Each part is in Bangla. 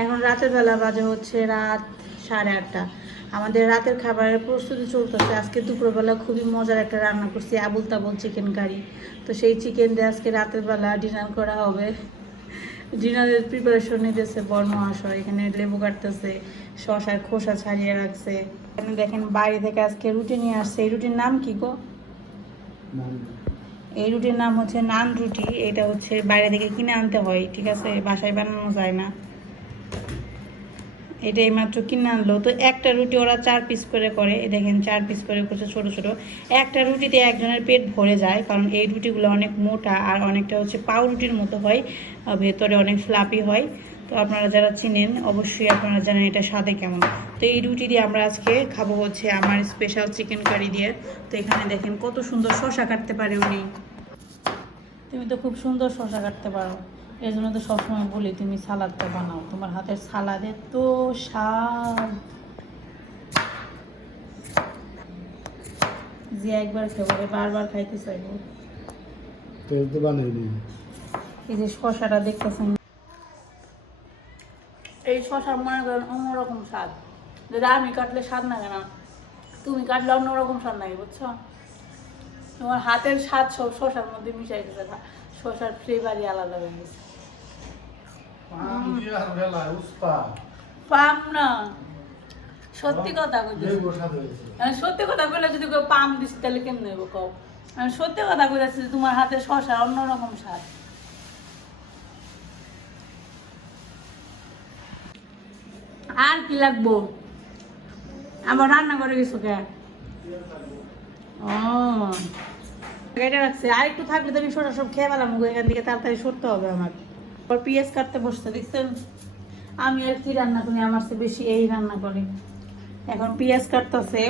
এখন রাতের বেলা বাজে হচ্ছে রাত সাড়ে আটটা। আমাদের রাতের খাবারের প্রস্তুতি চলতেছে। আজকে দুপুরবেলা খুবই মজার একটা রান্না করছি আবুল তাবুল চিকেন কারি তো সেই চিকেন দিয়ে আজকে রাতের বেলা ডিনার করা হবে। ডিনারের প্রিপারেশন নিতেছে বর মহাশয় এখানে লেবু কাটতেছে শশার খোসা ছাড়িয়ে রাখছে। এখানে দেখেন বাইরে থেকে আজকে রুটি নিয়ে আসছে। এই রুটির নাম কি গো? এই রুটির নাম হচ্ছে নান রুটি। এটা হচ্ছে বাইরে থেকে কিনে আনতে হয় ঠিক আছে? বাসায় বানানো যায় না। এটা এইমাত্র কিনে আনলো। তো একটা রুটি ওরা চার পিস করে করে দেখেন চার পিস করে করছে ছোট ছোট। একটা রুটিতে একজনের পেট ভরে যায়, কারণ এই রুটিগুলো অনেক মোটা আর অনেকটা হচ্ছে পাউ রুটির মতো হয় ভেতরে অনেক ফ্লাপি হয়। তো আপনারা যারা চিনেন, অবশ্যই আপনারা জানেন এটা স্বাদে কেমন। তো এই রুটি দিয়ে আমরা আজকে খাব হচ্ছে আমার স্পেশাল চিকেন কারি দিয়ে। তো এখানে দেখেন কত সুন্দর শশা কাটতে পারে উনি। তুমি তো খুব সুন্দর শশা কাটতে পারো। এই জন্য তো সবসময় বলি তুমি সালাদটা বানাও। তোমার হাতের সালাদে তো স্বাদ। যে একবার খেবো বারবার খাইতে চাইব। তেল তো বানাই এই যে শশাটা দেখতেছেন? এই শশা মনে করেন অন্যরকম স্বাদ। যেটা আমি কাটলে স্বাদ লাগে না তুমি কাটলে অন্যরকম স্বাদ লাগে বুঝছ? তোমার হাতের স্বাদ সব শশার মধ্যে মিশাই শশার ফ্লেভারই আলাদা হয়ে গেছে। সত্যি কথা যদি পাম দিস তাহলে সত্যি কথা তোমার হাতে শশা, অন্যরকম আর কি লাগবো? আবার রান্না করে গেছো কে? ও। এটা রাখছে। আর একটু থাকলে তো আমি সব খেয়ে পেলাম এখান থেকে তাড়াতাড়ি সরতে হবে আমার পর পেঁয়াজ কাটতে বসতে দেখছেন? আমি আর কি রান্না করি আমার চেয়ে বেশি এই রান্না করি। এখন পেঁয়াজ কাটতেছে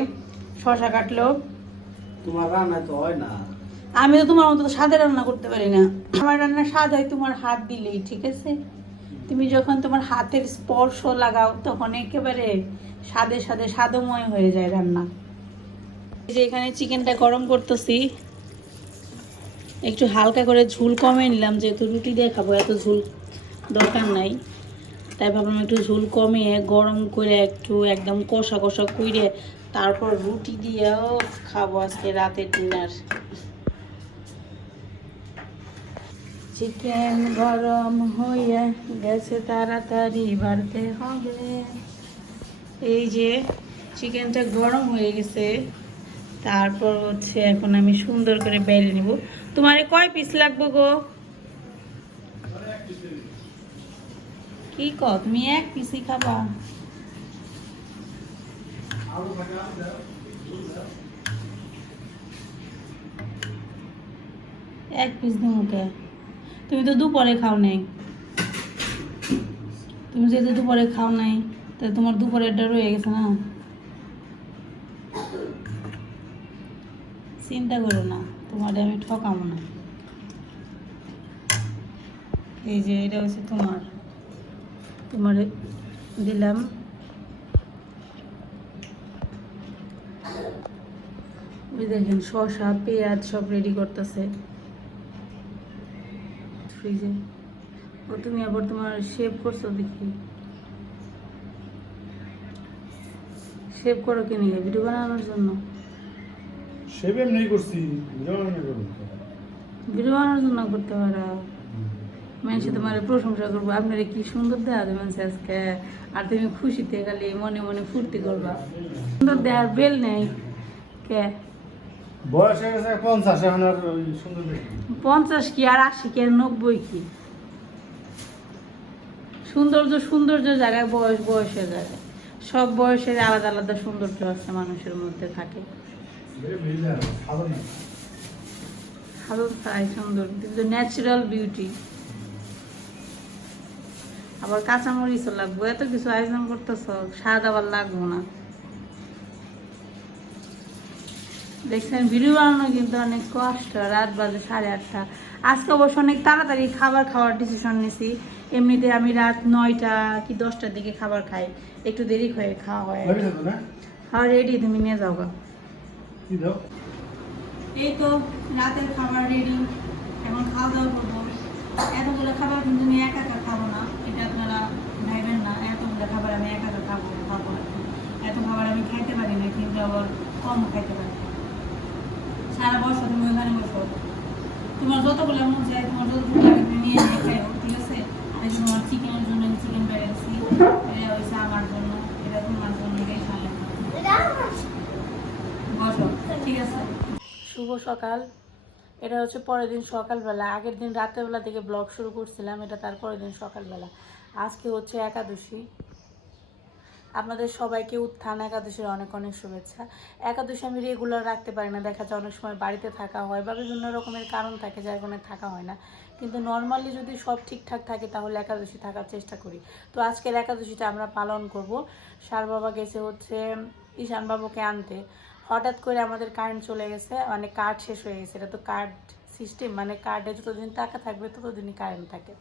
শশা কাটলো। তোমার রান্না তো হয় না। আমি তো তোমার মতো স্বাদে রান্না করতে পারি না। আমার রান্না স্বাদ হয় তোমার হাত দিলেই ঠিক আছে? তুমি যখন তোমার হাতের স্পর্শ লাগাও তখন একেবারে স্বাদে স্বাদে স্বাদময় হয়ে যায় রান্না। যে এখানে চিকেনটা গরম করতেছি একটু হালকা করে ঝুল কমে নিলাম, যেহেতু রুটি দিয়ে খাব, এত ঝুল দরকার নাই। তাই ভাবলাম একটু ঝুল কমিয়ে গরম করে একটু একদম কষা কষা কইরে তারপর রুটি দিয়েও খাব আজকে রাতের ডিনার। চিকেন গরম হয়ে গেছে, তাড়াতাড়ি বাড়তে হবে। এই যে, চিকেনটা গরম হয়ে গেছে। তারপর হচ্ছে এখন আমি সুন্দর করে বেলে নিব। তোমার কয় পিস লাগবে গো? কি ক তুমি এক পিসই খাবা। এক পিস দিমুকে তুমি তো দুপুরে খাও নাই। তুমি যেহেতু দুপুরে খাও নাই তা তোমার দুপুরেরটা রয়ে গেছে না? চিন্তা করো না, তোমার আমি ঠকাবো না। এই যে এটা হচ্ছে তোমার তোমার দিলাম। দেখেন শসা, পেঁয়াজ সব রেডি করতেছে। ফ্রিজে। ও, তুমি আবার তোমার শেভ করছ দেখি। শেভ করো কিনে ভিডিও বানানোর জন্য? এমনি করছি করুন জন্য করতে পারো। মানুষ তোমার প্রশংসা করব। আপনারা কি সুন্দর দেবেন আজকে? আর তুমি খুশিতে খালি মনে মনে ফুর্তি করবা। সুন্দর দেওয়ার বেল নেই। কে? বয়স হয়ে গেছে পঞ্চাশ এখন আর সুন্দর পঞ্চাশ কি আর আশি কি আর নব্বই কি? সৌন্দর্য সৌন্দর্য জায়গায় বয়স বয়সের জায়গায়। সব বয়সের আলাদা আলাদা সৌন্দর্য আছে মানুষের মধ্যে থাকে। ভালো তাই সুন্দর কিন্তু ন্যাচারাল বিউটি আবার কাঁচামরিচও লাগবো এত কিছু আয়োজন করতেছ স্বাদ আবার লাগবো না। দেখছেন ভিডিও বানানো কিন্তু অনেক কষ্ট রাত বাজে সাড়ে আটটা। আজকে অবশ্য অনেক তাড়াতাড়ি খাবার খাওয়ার ডিসিশন নিছি। এমনিতে আমি রাত নয়টা কি দশটার দিকে খাবার খাই একটু দেরি হয়ে খাওয়া হয়। খাওয়া রেডি তুমি নিয়ে যাও গা। কি দাও? খাব না। এটা আপনারা ভাইবেন না, এতগুলো খাবার আমি একা একা খাব খাব এত খাবার আমি খাইতে পারি না, কিন্তু আবার কম খাইতে পারি সারা বছর তুমি ওখানে বসো। তোমার যতগুলো মন যায় তোমার শুভ সকাল। এটা হচ্ছে পরের দিন সকালবেলা। আগের দিন রাত্রেবেলা থেকে ব্লগ শুরু করছিলাম, এটা তার পরের দিন সকালবেলা। আজকে হচ্ছে একাদশী। আপনাদের সবাইকে উত্থান একাদশীর অনেক অনেক শুভেচ্ছা। একাদশী আমি রেগুলার রাখতে পারি না। দেখা যায় অনেক সময় বাড়িতে থাকা হয় বা বিভিন্ন রকমের কারণ থাকে যার কারণে থাকা হয় না। কিন্তু নর্মালি যদি সব ঠিকঠাক থাকে, তাহলে একাদশী থাকার চেষ্টা করি। তো আজকের একাদশীটা আমরা পালন করব। সার বাবা গেছে হচ্ছে ঈশান বাবুকে আনতে। হঠাৎ করে আমাদের কারেন্ট চলে গেছে মানে কার্ড শেষ হয়ে গেছে। এটা তো কার্ড সিস্টেম মানে কার্ডে যতদিন টাকা থাকবে, ততদিনই কারেন্ট থাকে।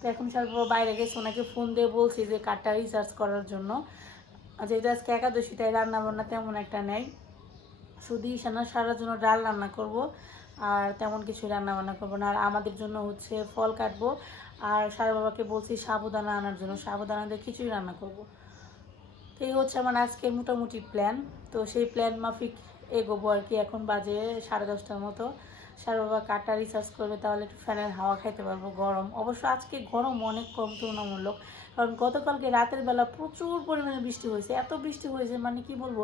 তো এখন স্যার বাবা বাইরে গেছে, ওনাকে ফোন দিয়ে বলছি যে কার্ডটা রিচার্জ করার জন্য। যেহেতু আজকে একাদশী, তাই রান্না বান্না তেমন একটা নেই। শুধু ঈশানা সারার জন্য ডাল রান্না করব, আর তেমন কিছু রান্না বান্না করব না। আর আমাদের জন্য হচ্ছে ফল কাটবো, আর সারা বাবাকে বলছি সাবুদানা আনার জন্য। সাবুদানা দিয়ে খিচুড়ি রান্না করব। তো এই হচ্ছে আমার আজকের মোটামুটি প্ল্যান তো সেই প্ল্যান মাফিক এগোবো আর কি। এখন বাজে সাড়ে দশটার মতো। সার বাবা কাটা রিচার্জ করবে, তাহলে একটু ফ্যানের হাওয়া খাইতে পারব গরম। অবশ্য আজকে গরম অনেক কম তুলনামূলক। কারণ গতকালকে রাতের বেলা প্রচুর পরিমাণে বৃষ্টি হয়েছে। এত বৃষ্টি হয়েছে মানে কি বলব?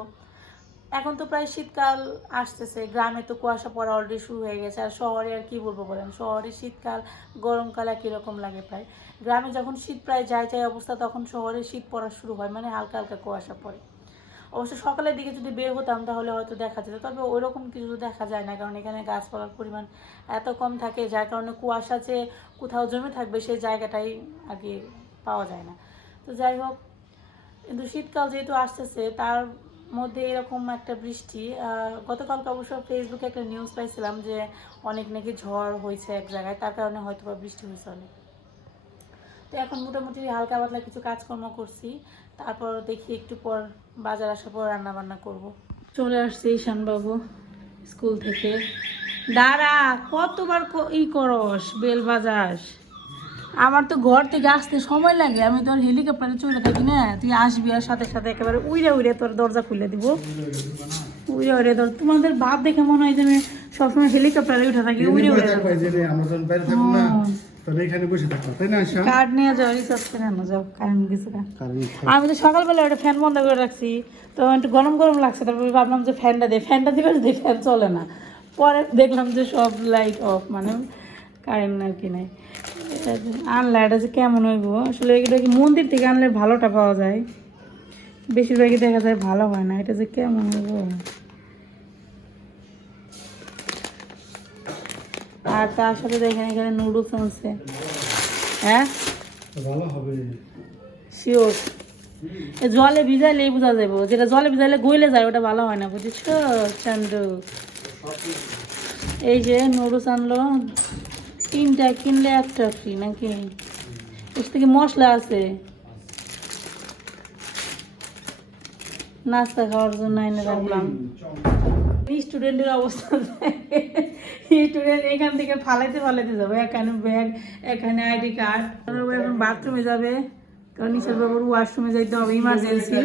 এখন তো প্রায় শীতকাল আসতেছে। গ্রামে তো কুয়াশা পড়া অলরেডি শুরু হয়ে গেছে। আর শহরে আর কি বলব বলেন? শহরে শীতকাল, গরমকাল একই রকম লাগে প্রায়। গ্রামে যখন শীত প্রায় যায় যায় অবস্থা, তখন শহরে শীত পড়া শুরু হয় মানে হালকা হালকা কুয়াশা পড়ে। অবশ্য সকালের দিকে যদি বের হতাম তাহলে হয়তো দেখা যেত। তবে ওইরকম কিছু দেখা যায় না, কারণ এখানে গাছপালার পরিমাণ এত কম থাকে, যার কারণে কুয়াশা যে কোথাও জমে থাকবে সেই জায়গাটাই আর কি পাওয়া যায় না। তো যাই হোক, কিন্তু শীতকাল যেহেতু আসতেছে, তার মধ্যে এরকম একটা বৃষ্টি গতকালকে অবশ্য ফেসবুকে একটা নিউজ পাইছিলাম যে অনেক নাকি ঝড় হয়েছে এক জায়গায়, তার কারণে হয়তো বা বৃষ্টি হয়েছে অনেক। তো এখন মোটামুটি হালকা পাতলা কিছু কাজকর্ম করছি। তারপর দেখি একটু পর বাজার আসার পর রান্না বান্না করব। চলে আসছে ঈশান বাবু স্কুল থেকে। দাঁড়া কতবার ই করস বেল বাজাস। আমার তো ঘর থেকে আসতে সময় লাগে আমি তোর হেলিকপ্টারে চলে থাকি না। তুই আসবি আর সাথে সাথে একেবারে উইরে উইরে তোর দরজা খুলে দিব। উইরে উইরে তোর তোমাদের ভাব দেখে মনে হয় যে আমি সবসময় হেলিকপ্টারে উঠে থাকি উইরে উইরে। তাহলে এখানে বসে থাকব তাই না আশা? কার্ড নিয়ে যাও রিচার্জ করে আনো যাও কারেন্ট গেছে কারণ আমি তো সকালবেলা ওটা ফ্যান বন্ধ করে রাখছি তো একটু গরম গরম লাগছে তারপর ভাবলাম যে ফ্যানটা দিই। ফ্যানটা দিবে যদি ফ্যান চলে না পরে দেখলাম যে সব লাইট অফ মানে কারেন্ট আর কি নাই। আনলা এটা যে কেমন হইব? আসলে এটা কি মন্দির থেকে আনলে ভালোটা পাওয়া যায়? বেশিরভাগই দেখা যায় ভালো হয় না এটা যে কেমন হইব? আর তার সাথে দেখেন এখানে নুডলস আছে হ্যাঁ? ভালো হবে। শিওর জলে ভিজাইলে বোঝা যাব যেটা জলে ভিজাইলে গইলে যায় ওটা ভালো হয় না বুঝিস চান্দু। এই যে নুডলস আনলো। তিনটা কিনলে একটা ফ্রি নাকি? এর থেকে মশলা আছে। নাস্তা খাওয়ার জন্য এনে রাখলাম। স্টুডেন্টের অবস্থা স্টুডেন্ট এখান থেকে ফালাইতে ফালাইতে যাবে। এখানে ব্যাগ এখানে আইডি কার্ড এখন বাথরুমে যাবে। কারণ নিচের বাবুর ওয়াশরুমে যাইতে হবে ইমার্জেন্সি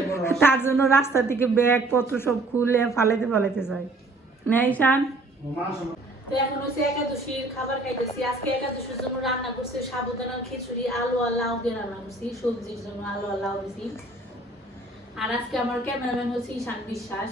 তার জন্য রাস্তা থেকে ব্যাগ পত্র সব খুলে ফালাইতে ফালাইতে যায়। নেই শান এখন হচ্ছে একাদশীর খাবার খাইতেছি। আজকে একাদশীর জন্য রান্না করছি সাবুদানার খিচুড়ি, আলু লাউ দিয়ে রান্না সবজির জন্য আলু আর আর আজকে আমার ক্যামেরাম্যান হচ্ছে ঈশান বিশ্বাস।